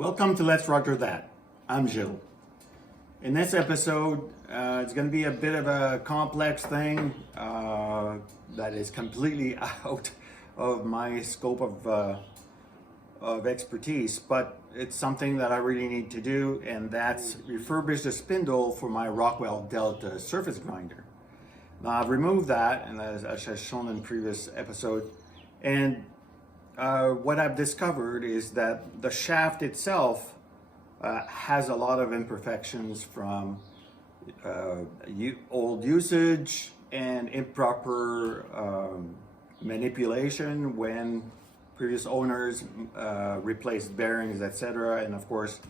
Welcome to Let's Roger That. I'm Gilles. In this episode, it's going to be a bit of a complex thing that is completely out of my scope of expertise, but it's something that I really need to do, and that's refurbish the spindle for my Rockwell Delta surface grinder. Now I've removed that, and as I've shown in previous episode, and what I've discovered is that the shaft itself has a lot of imperfections from old usage and improper manipulation when previous owners replaced bearings, etc. And of course,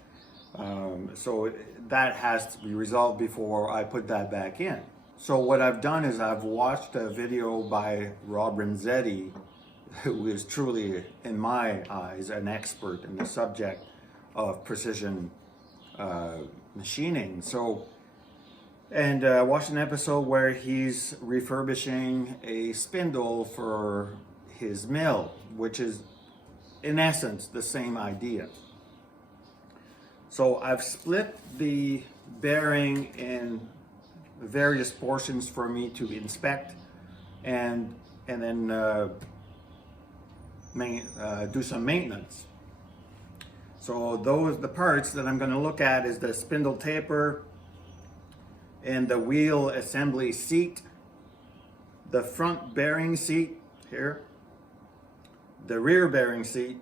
so that has to be resolved before I put that back in. So what I've done is I've watched a video by Rob Renzetti, who is truly, in my eyes, an expert in the subject of precision machining. So, and watched an episode where he's refurbishing a spindle for his mill, which is in essence the same idea. So I've split the bearing in various portions for me to inspect and then do some maintenance. So the parts that I'm going to look at is the spindle taper and the wheel assembly seat, the front bearing seat here, the rear bearing seat,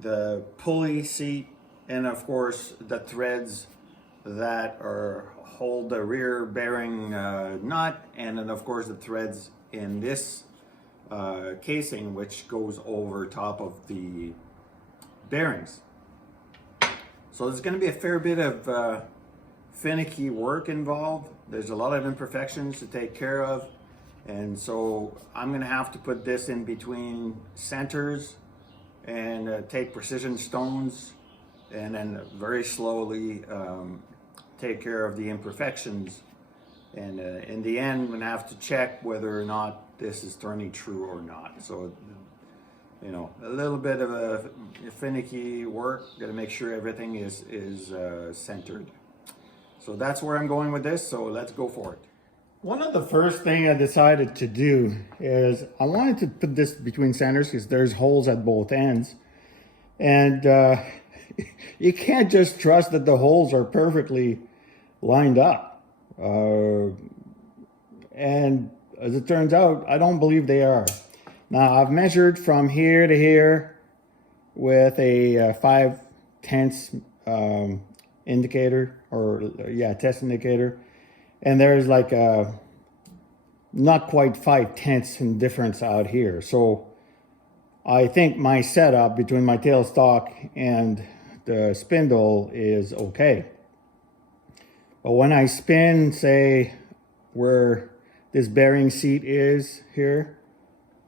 the pulley seat, and of course the threads that hold the rear bearing nut, and then of course the threads in this casing which goes over top of the bearings. So there's going to be a fair bit of finicky work involved. There's a lot of imperfections to take care of, and so I'm going to have to put this in between centers and take precision stones and then very slowly take care of the imperfections, and in the end I'm going to have to check whether or not this is turning true or not. So, you know, a little bit of a finicky work. Got to make sure everything is centered. So that's where I'm going with this. So let's go for it. One of the first thing I decided to do is I wanted to put this between centers because there's holes at both ends, and you can't just trust that the holes are perfectly lined up. And as it turns out, I don't believe they are. Now I've measured from here to here with a 5/10 indicator, or test indicator, and there's like a not quite 5/10 in difference out here. So I think my setup between my tailstock and the spindle is okay. But when I spin, say where this bearing seat is here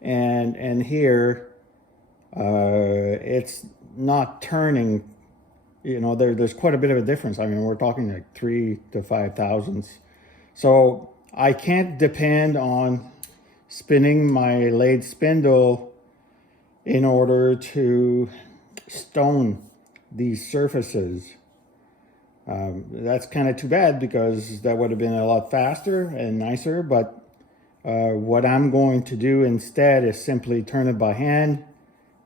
and here, it's not turning. You know, there's quite a bit of a difference. I mean, we're talking like 3 to 5 thousandths. So I can't depend on spinning my lathe spindle in order to stone these surfaces. That's kind of too bad, because that would have been a lot faster and nicer, but what I'm going to do instead is simply turn it by hand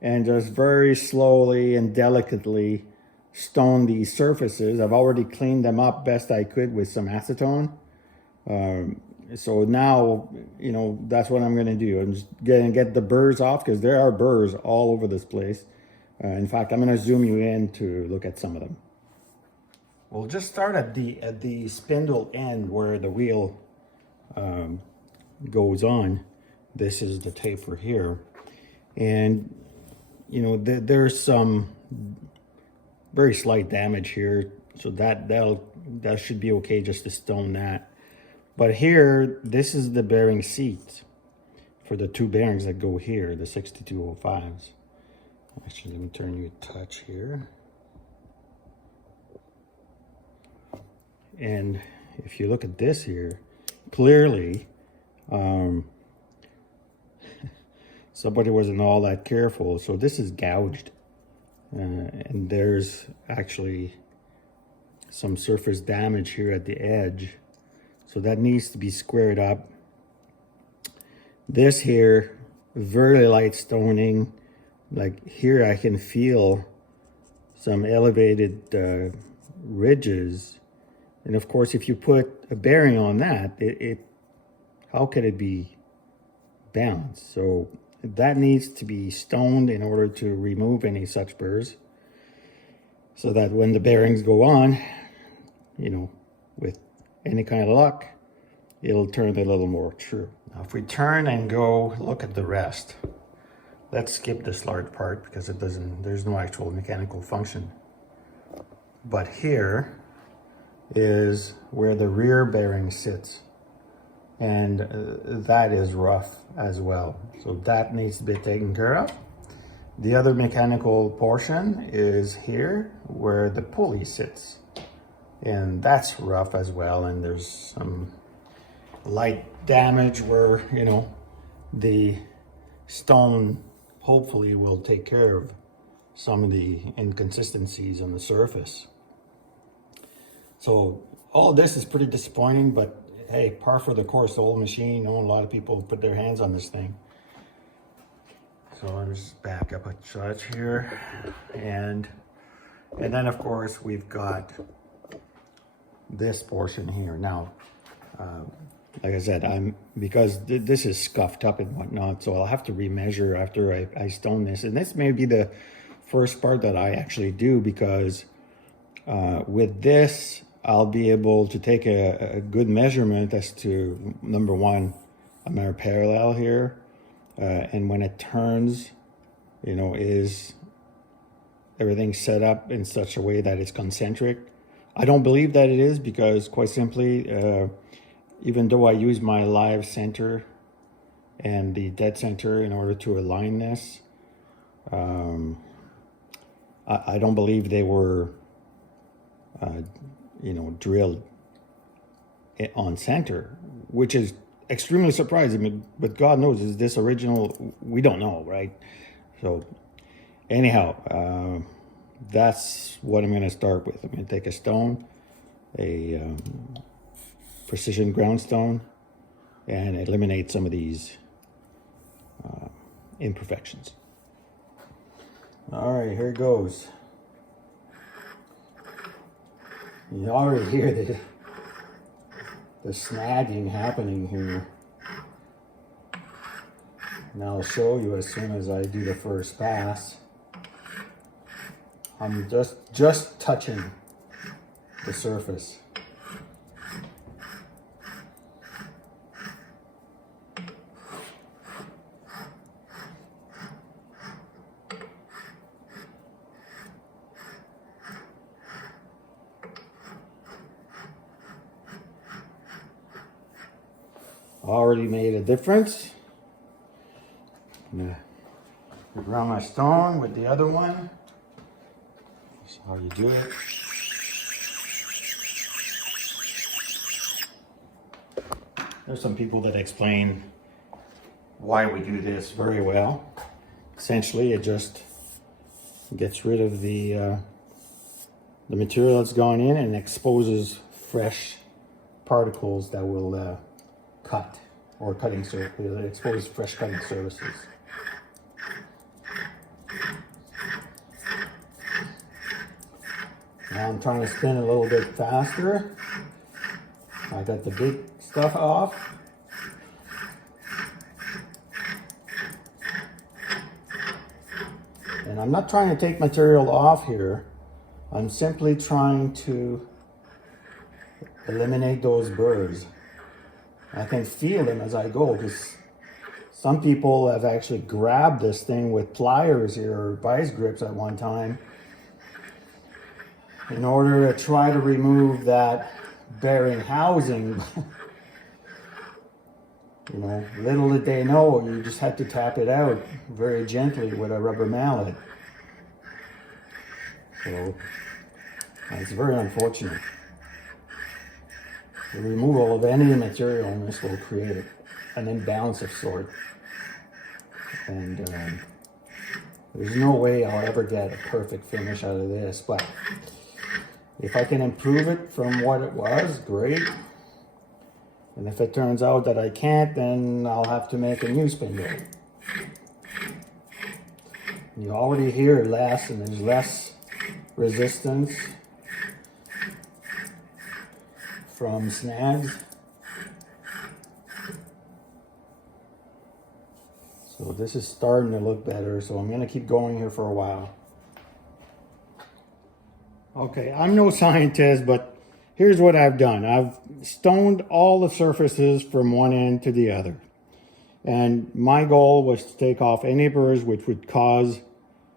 and just very slowly and delicately stone these surfaces. I've already cleaned them up best I could with some acetone. So now, you know, that's what I'm going to do. I'm just going to get the burrs off, because there are burrs all over this place. In fact, I'm going to zoom you in to look at some of them. We'll just start at the spindle end where the wheel goes on. This is the taper here, and you know, there's some very slight damage here, so that should be okay just to stone that. But here, this is the bearing seat for the two bearings that go here, the 6205s. Actually, let me turn you a touch here. And if you look at this here, clearly somebody wasn't all that careful. So this is gouged. and there's actually some surface damage here at the edge. So that needs to be squared up. This here, very light stoning. Like here I can feel some elevated ridges. And of course, if you put a bearing on that, how could it be bounced? So that needs to be stoned in order to remove any such burrs, so that when the bearings go on, you know, with any kind of luck, it'll turn a little more true. Now, if we turn and go look at the rest, let's skip this large part because there's no actual mechanical function. But here is where the rear bearing sits, and that is rough as well. So that needs to be taken care of. The other mechanical portion is here where the pulley sits, and that's rough as well. And there's some light damage where, you know, the stone hopefully will take care of some of the inconsistencies on the surface. So all of this is pretty disappointing, but hey, par for the course, the old machine. You know, a lot of people put their hands on this thing. So I'll just back up a touch here. And then of course we've got this portion here. Now, like I said, because this is scuffed up and whatnot, so I'll have to remeasure after I stone this. And this may be the first part that I actually do, because with this, I'll be able to take a good measurement as to, number one, am I parallel here? And when it turns, you know, is everything set up in such a way that it's concentric? I don't believe that it is, because quite simply, even though I use my live center and the dead center in order to align this, I don't believe they were, you know, drilled on center, which is extremely surprising. But God knows, is this original? We don't know, right? So anyhow, that's what I'm going to start with. I'm going to take a stone, a precision ground stone, and eliminate some of these imperfections. All right, here it goes. You already hear the snagging happening here. Now I'll show you as soon as I do the first pass. I'm just touching the surface. Already made a difference. I'm gonna ground my stone with the other one. That's how you do it. There's some people that explain why we do this very well. Essentially, it just gets rid of the material that's gone in and exposes fresh particles that will cut, or cutting surface. It exposes fresh cutting surfaces. Now I'm trying to spin a little bit faster. I got the big stuff off. And I'm not trying to take material off here. I'm simply trying to eliminate those burrs. I can feel them as I go, because some people have actually grabbed this thing with pliers here, or vice grips at one time, in order to try to remove that bearing housing. You know, little did they know, you just had to tap it out very gently with a rubber mallet. So it's very unfortunate. The removal of any material in this will create an imbalance of sort. And There's no way I'll ever get a perfect finish out of this, but if I can improve it from what it was, great. And if it turns out that I can't, then I'll have to make a new spindle. You already hear less, and there's less resistance from snags. So this is starting to look better, so I'm gonna keep going here for a while. Okay, I'm no scientist, but here's what I've done. I've stoned all the surfaces from one end to the other. And my goal was to take off any burrs which would cause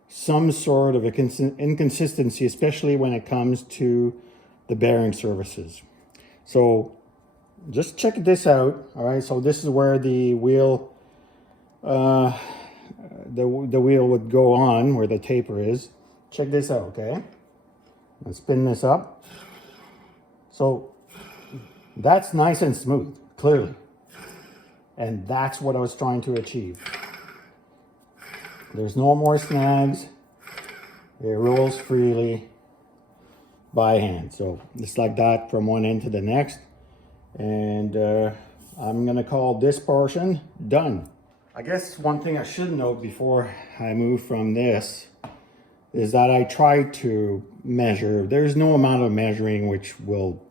some sort of inconsistency, especially when it comes to the bearing surfaces. So just check this out. All right, so this is where the wheel the wheel would go on, where the taper is. Check this out, okay? Let's spin this up. So that's nice and smooth, clearly. And that's what I was trying to achieve. There's no more snags. It rolls freely by hand. So it's like that from one end to the next. And I'm gonna call this portion done. I guess one thing I should note before I move from this is that I try to measure. There's no amount of measuring which will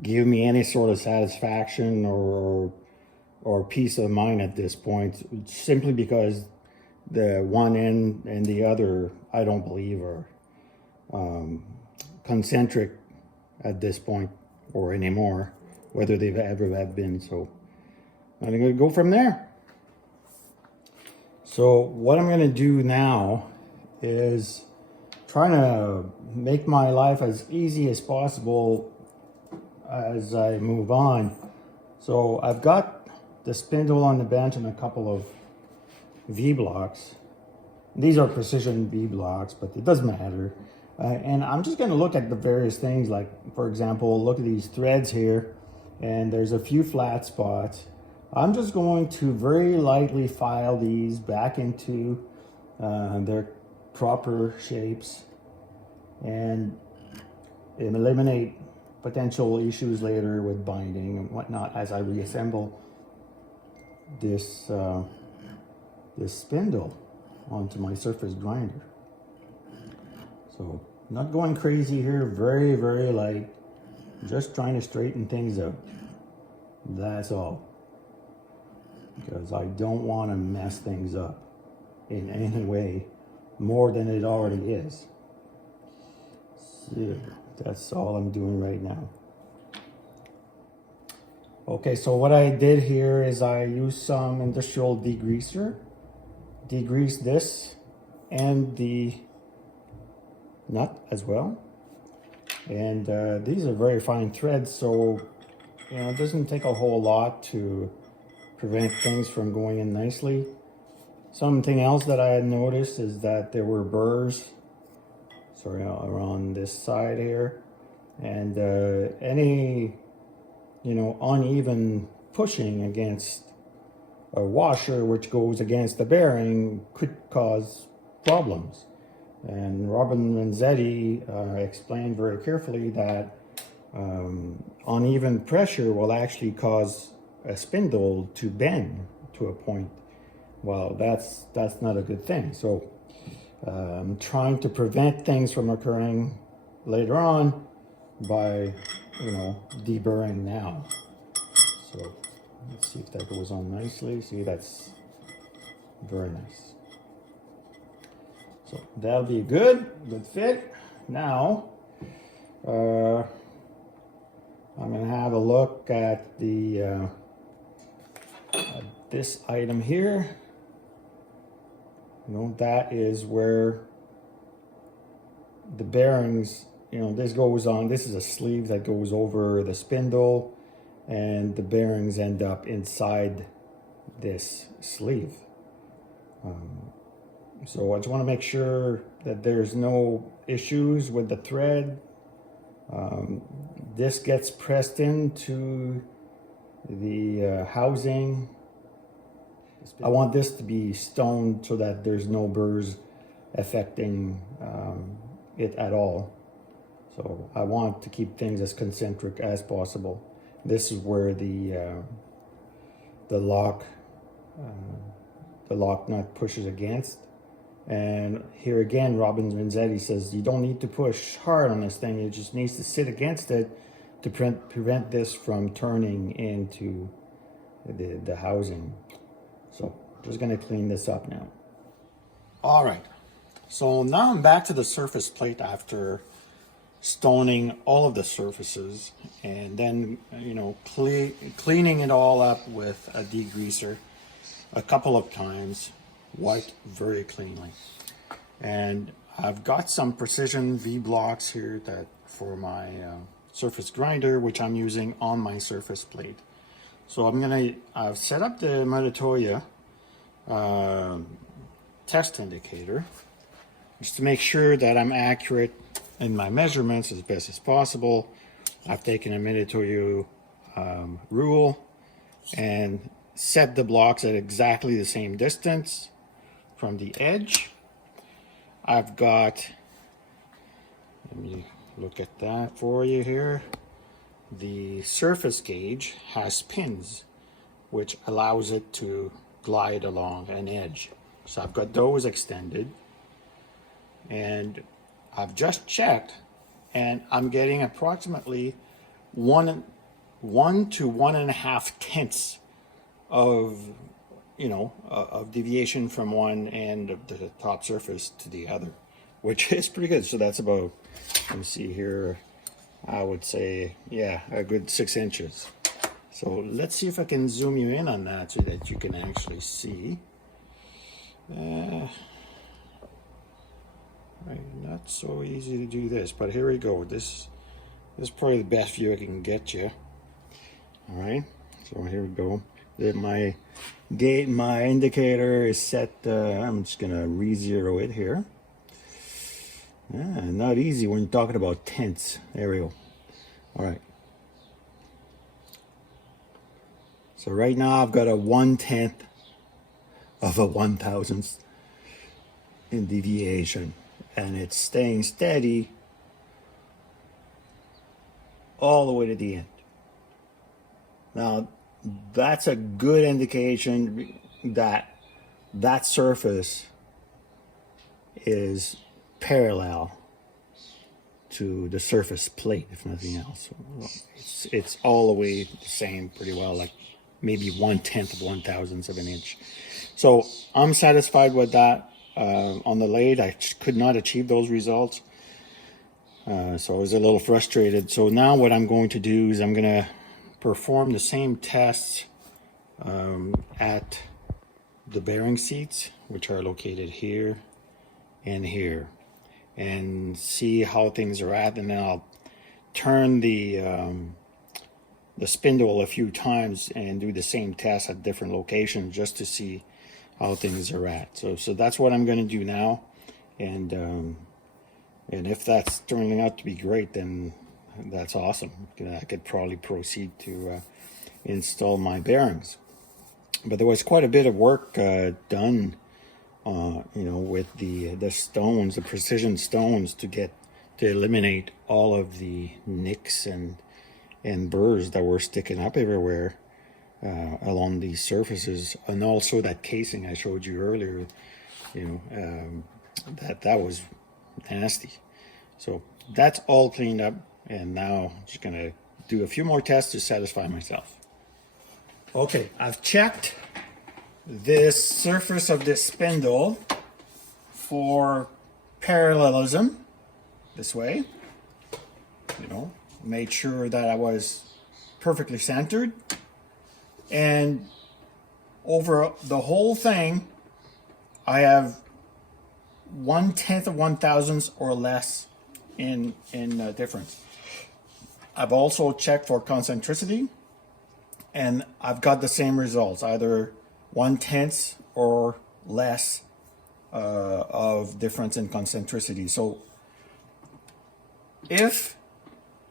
give me any sort of satisfaction or peace of mind at this point, simply because the one end and the other, I don't believe, are concentric at this point or anymore, whether they've ever have been. So I'm gonna go from there. So what I'm gonna do now is trying to make my life as easy as possible as I move on. So I've got the spindle on the bench and a couple of V-blocks. These are precision V-blocks, but it doesn't matter. And I'm just gonna look at the various things, like, for example, look at these threads here, and there's a few flat spots. I'm just going to very lightly file these back into their proper shapes and eliminate potential issues later with binding and whatnot as I reassemble this spindle onto my surface grinder. So not going crazy here, very, very light, just trying to straighten things out. That's all. Because I don't want to mess things up in any way more than it already is. So that's all I'm doing right now. Okay, so what I did here is I used some industrial degreaser, degreased this and the nut as well. And these are very fine threads, so you know, it doesn't take a whole lot to prevent things from going in nicely. Something else that I had noticed is that there were burrs, sorry, around this side here, and any, you know, uneven pushing against a washer which goes against the bearing could cause problems. And Robin Renzetti explained very carefully that uneven pressure will actually cause a spindle to bend to a point. Well, that's not a good thing. So I'm trying to prevent things from occurring later on by, you know, deburring now. So let's see if that goes on nicely. See, that's very nice. So that'll be good fit. Now I'm gonna have a look at the this item here. You know, that is where the bearings, you know, this goes on. This is a sleeve that goes over the spindle, and the bearings end up inside this sleeve. So I just want to make sure that there's no issues with the thread. This gets pressed into the housing. I want this to be stoned so that there's no burrs affecting it at all. So I want to keep things as concentric as possible. This is where the lock nut pushes against. And here again, Robin Renzetti says you don't need to push hard on this thing. It just needs to sit against it to prevent this from turning into the housing. So just gonna clean this up now. All right, so now I'm back to the surface plate after stoning all of the surfaces, and then, you know, cleaning it all up with a degreaser a couple of times, wiped very cleanly. And I've got some precision V blocks here that for my surface grinder, which I'm using on my surface plate. So I've set up the Metatoya test indicator just to make sure that I'm accurate in my measurements as best as possible. I've taken a Metatoya rule and set the blocks at exactly the same distance from the edge. I've got, let me look at that for you here. The surface gauge has pins which allows it to glide along an edge. So I've got those extended, and I've just checked, and I'm getting approximately one to 1.5 tenths of, you know, of deviation from one end of the top surface to the other, which is pretty good. So that's about, let me see here, I would say, yeah, a good 6 inches. So let's see if I can zoom you in on that so that you can actually see. Not so easy to do this, but here we go. This is probably the best view I can get you. All right, so here we go. My indicator is set. I'm just gonna re-zero it here. Not easy when you're talking about tenths. There we go. All right. So right now I've got a 1/10 of a 1,000th in deviation, and it's staying steady all the way to the end. Now that's a good indication that that surface is parallel to the surface plate, if nothing else. It's all the way the same pretty well, like maybe 1/10 of 1,000th of an inch. So I'm satisfied with that. On the lathe, I could not achieve those results. So I was a little frustrated. So now what I'm going to do is I'm going to perform the same tests at the bearing seats, which are located here and here, and see how things are at. And then I'll turn the spindle a few times and do the same test at different locations just to see how things are at. So that's what I'm going to do now, and if that's turning out to be great, then that's awesome. I could probably proceed to install my bearings. But there was quite a bit of work done, with the stones, the precision stones, to eliminate all of the nicks and burrs that were sticking up everywhere along these surfaces, and also that casing I showed you earlier. That was nasty. So that's all cleaned up, and now I'm just gonna do a few more tests to satisfy myself. Okay, I've checked this surface of this spindle for parallelism this way. Made sure that I was perfectly centered, and over the whole thing I have 1/10 of 1,000th or less in difference. I've also checked for concentricity, and I've got the same results, either 1/10 or less of difference in concentricity. So if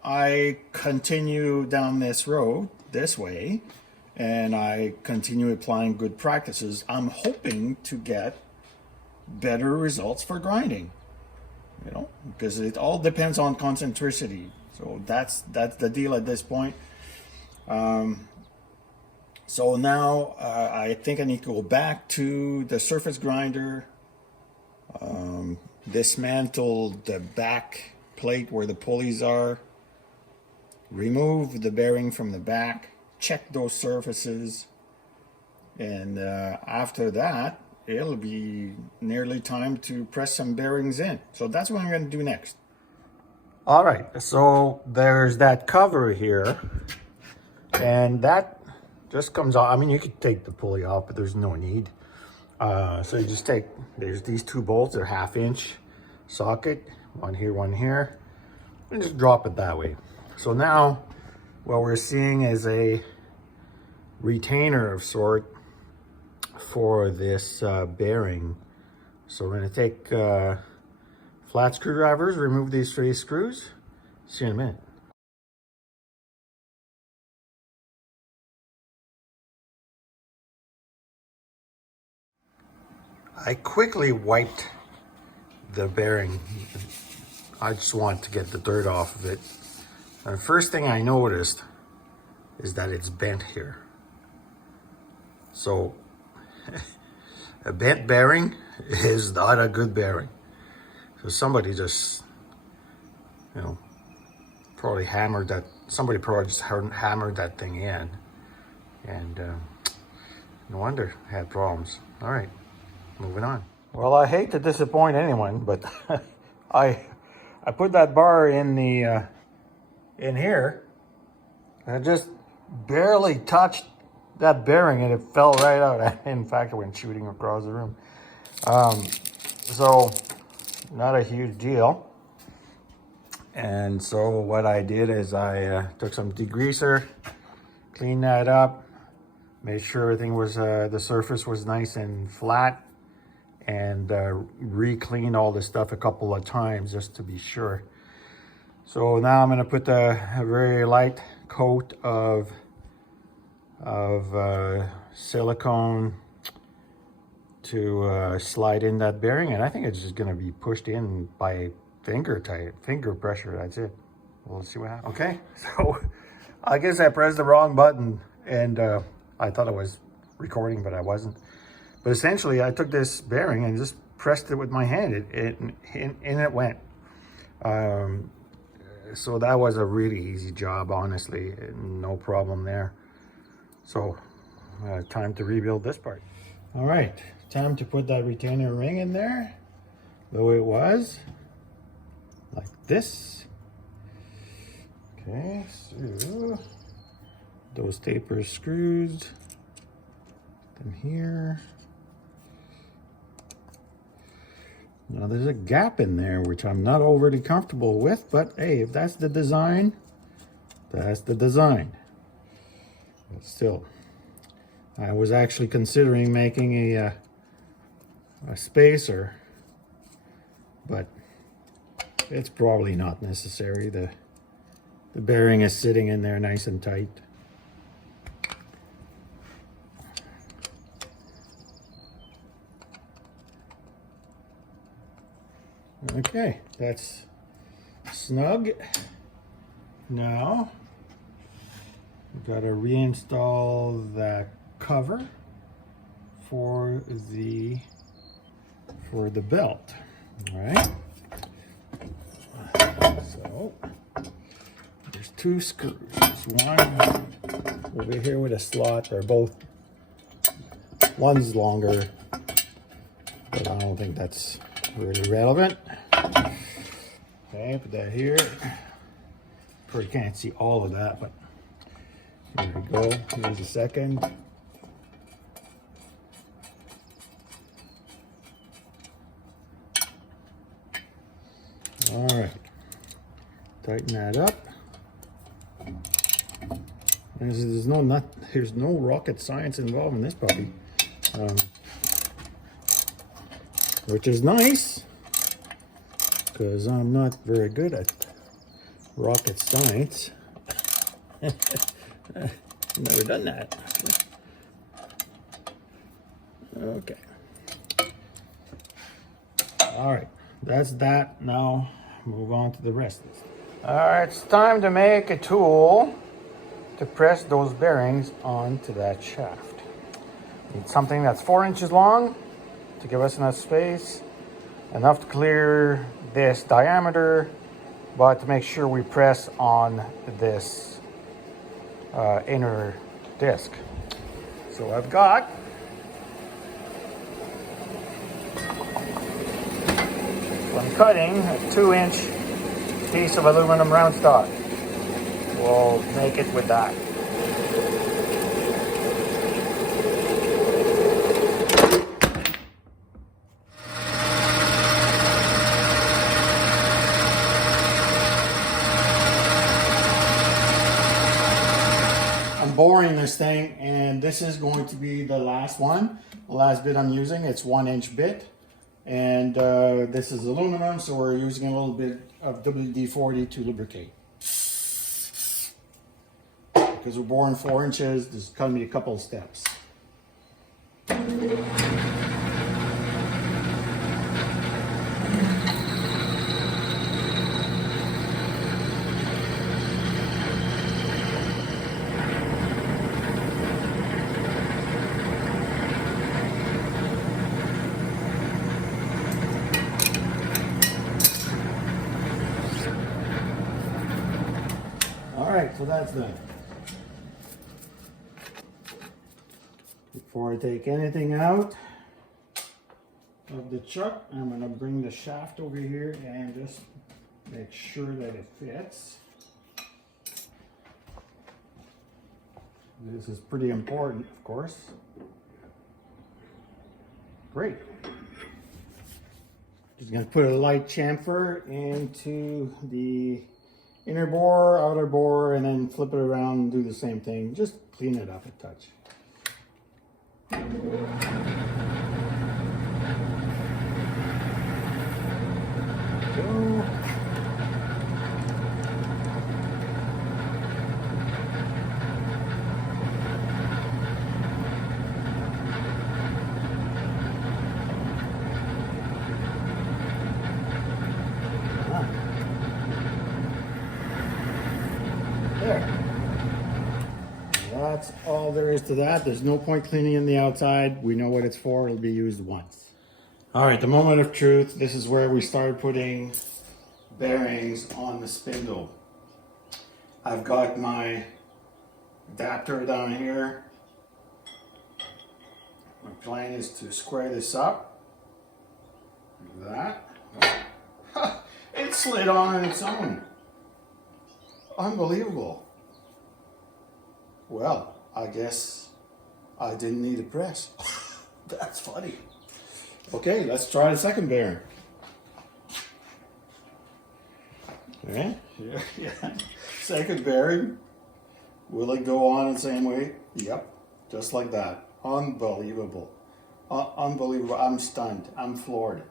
I continue down this road this way and I continue applying good practices, I'm hoping to get better results for grinding, you know, because it all depends on concentricity. So that's the deal at this point. So now I think I need to go back to the surface grinder, dismantle the back plate where the pulleys are, remove the bearing from the back, check those surfaces, and after that it'll be nearly time to press some bearings in. So that's what I'm going to do next. All right, so there's that cover here, and that just comes off. I mean, you could take the pulley off, but there's no need. So you just take, there's these two bolts, they're 1/2 inch socket, one here, and just drop it that way. So now what we're seeing is a retainer of sort for this bearing. So we're going to take flat screwdrivers, remove these 3 screws. See you in a minute. I quickly wiped the bearing. I just want to get the dirt off of it. And the first thing I noticed is that it's bent here. So a bent bearing is not a good bearing. So somebody just, you know, probably hammered that. Somebody probably just hammered that thing in, and no wonder I had problems. All right, moving on. Well, I hate to disappoint anyone, but I put that bar in the in here, and I just barely touched that bearing, and it fell right out. In fact, it went shooting across the room. So not a huge deal. And so what I did is I took some degreaser, cleaned that up, made sure everything was, the surface was nice and flat, and re-cleaned all this stuff a couple of times just to be sure. So now I'm gonna put a very light coat of silicone to slide in that bearing, and I think it's just gonna be pushed in by finger pressure. That's it. We'll see what happens. Okay, so I guess I pressed the wrong button, and I thought I was recording, but I wasn't. But essentially, I took this bearing and just pressed it with my hand, and it went. So that was a really easy job, honestly. No problem there. So time to rebuild this part. All right, time to put that retainer ring in there, though it was like this. Okay, so those taper screws, them here. Now there's a gap in there, which I'm not overly comfortable with, but hey, if that's the design, that's the design. But still, I was actually considering making a spacer, but it's probably not necessary. The bearing is sitting in there nice and tight. Okay, that's snug. Now we've got to reinstall that cover for the belt. All right. So there's 2 screws. There's one over here with a slot. They're both. One's longer, but I don't think that's really relevant. Okay, put that here. Probably can't see all of that, but here we go. Here's the second. All right, tighten that up. There's no rocket science involved in this puppy, which is nice, because I'm not very good at rocket science. Never done that. Okay. All right, that's that. Now move on to the rest. All right, it's time to make a tool to press those bearings onto that shaft. Need something that's 4 inches long to give us enough space, enough to clear this diameter, but to make sure we press on this inner disc. So I've got I'm cutting a 2-inch piece of aluminum round stock. We'll make it with that. I'm boring this thing, and this is going to be the last one. The last bit I'm using, it's 1-inch bit. And this is aluminum, so we're using a little bit of WD-40 to lubricate. Because we're boring 4 inches, there's going to be a couple of steps. Alright, so that's done. Before I take anything out of the chuck, I'm going to bring the shaft over here and just make sure that it fits. This is pretty important, of course. Great. Just going to put a light chamfer into the inner bore, outer bore, and then flip it around and do the same thing. Just clean it up a touch. Go. There. That's all there is to that. There's no point cleaning in the outside. We know what it's for. It'll be used once. All right, the moment of truth. This is where we started putting bearings on the spindle. I've got my adapter down here. My plan is to square this up. Like that. It slid on its own. Unbelievable. Well, I guess I didn't need a press. That's funny. Okay, let's try the second bearing. Okay, yeah. Second bearing. Will it go on the same way? Yep, just like that. Unbelievable. Unbelievable. I'm stunned. I'm floored.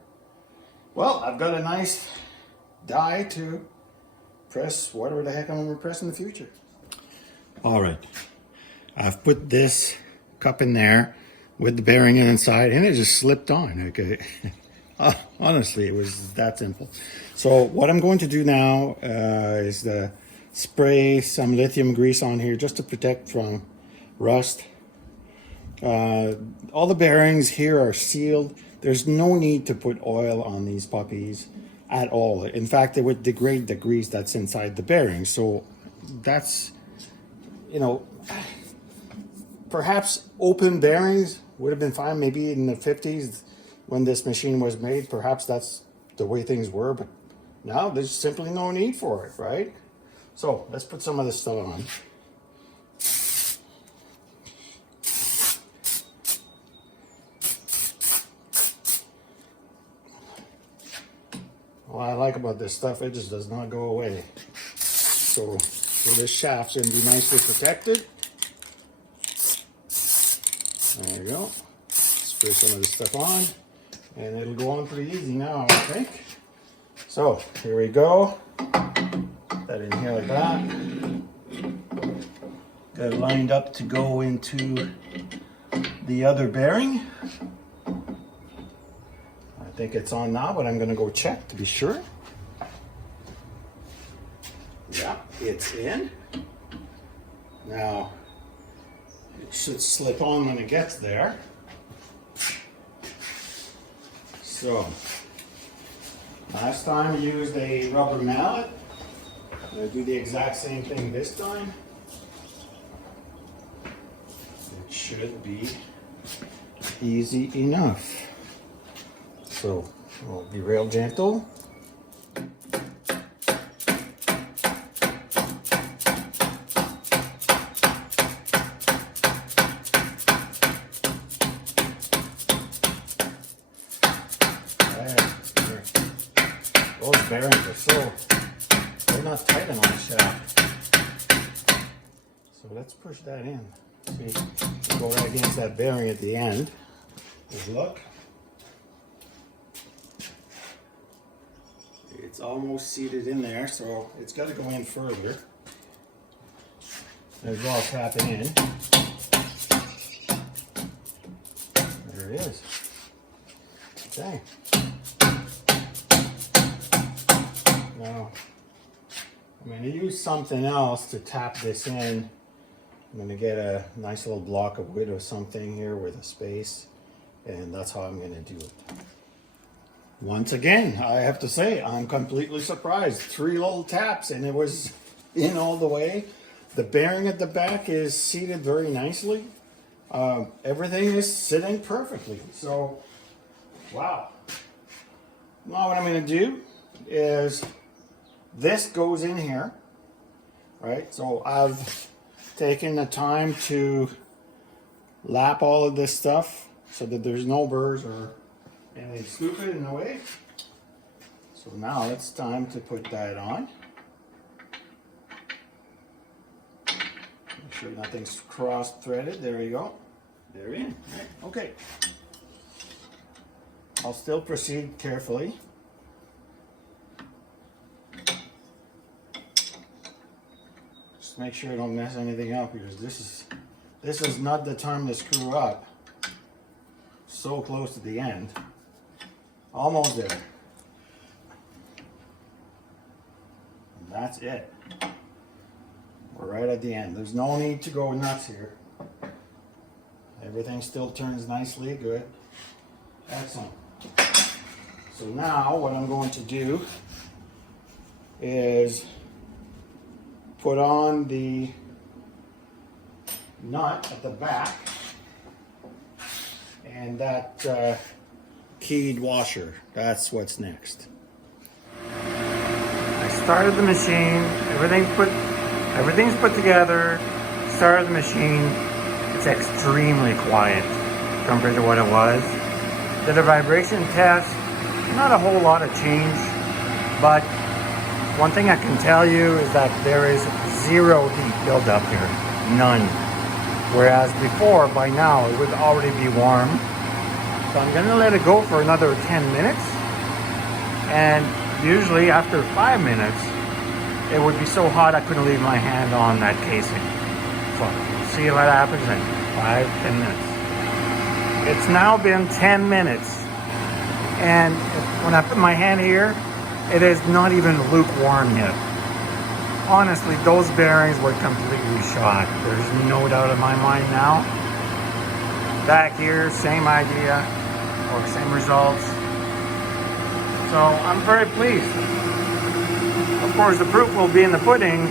Well, I've got a nice die to press whatever the heck I'm going to press in the future. All right. I've put this cup in there with the bearing inside, and it just slipped on. Okay. Honestly, it was that simple. So what I'm going to do now is spray some lithium grease on here just to protect from rust. All the bearings here are sealed. There's no need to put oil on these puppies at all. In fact, it would degrade the grease that's inside the bearings. So that's, you know, perhaps open bearings would have been fine. Maybe in the 50s when this machine was made, perhaps that's the way things were. But now there's simply no need for it, right? So let's put some of this stuff on. What I like about this stuff, it just does not go away. So this shaft's going to be nicely protected. There we go. Spray some of this stuff on, and it'll go on pretty easy now, I think. So here we go. Put that in here like that. Got it lined up to go into the other bearing. think it's on now, but I'm gonna go check to be sure. Yeah, it's in. Now, it should slip on when it gets there. So, last time I used a rubber mallet. I'm going to do the exact same thing this time. It should be easy enough. So, we'll be real gentle. Those bearings are they're not tight on the shaft. So let's push that in. See, go right against that bearing at the end. Just look. It's almost seated in there, so it's got to go in further. As well, tap it in. There it is. Okay. Now, I'm going to use something else to tap this in. I'm going to get a nice little block of wood or something here with a space, and that's how I'm going to do it. Once again, I have to say, I'm completely surprised. 3 little taps and it was in all the way. The bearing at the back is seated very nicely. Everything is sitting perfectly. So, wow. Now what I'm going to do is this goes in here, right? So I've taken the time to lap all of this stuff so that there's no burrs or anything stupid in the way. So now it's time to put that on. Make sure nothing's cross-threaded. There you go. They're in. Right. Okay. I'll still proceed carefully. Just make sure I don't mess anything up, because this is not the time to screw up. So close to the end. Almost there. And that's it. We're right at the end. There's no need to go nuts here. Everything still turns nicely. Good. Excellent. So now what I'm going to do is put on the nut at the back and that keyed washer. That's what's next. I started the machine. Everything's put together. Started the machine. It's extremely quiet compared to what it was. Did a vibration test. Not a whole lot of change, but one thing I can tell you is that there is zero heat buildup here. None. Whereas before, by now, it would already be warm. So I'm going to let it go for another 10 minutes. And usually after 5 minutes, it would be so hot I couldn't leave my hand on that casing. So see what happens in 5-10 minutes. It's now been 10 minutes. And when I put my hand here, it is not even lukewarm yet. Honestly, those bearings were completely shot. There's no doubt in my mind now. Back here, same idea, or same results. So I'm very pleased. Of course, the proof will be in the pudding,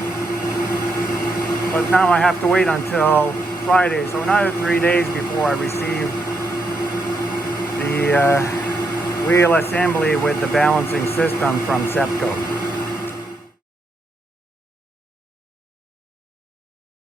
but now I have to wait until Friday, so another 3 days before I receive the wheel assembly with the balancing system from Sepco.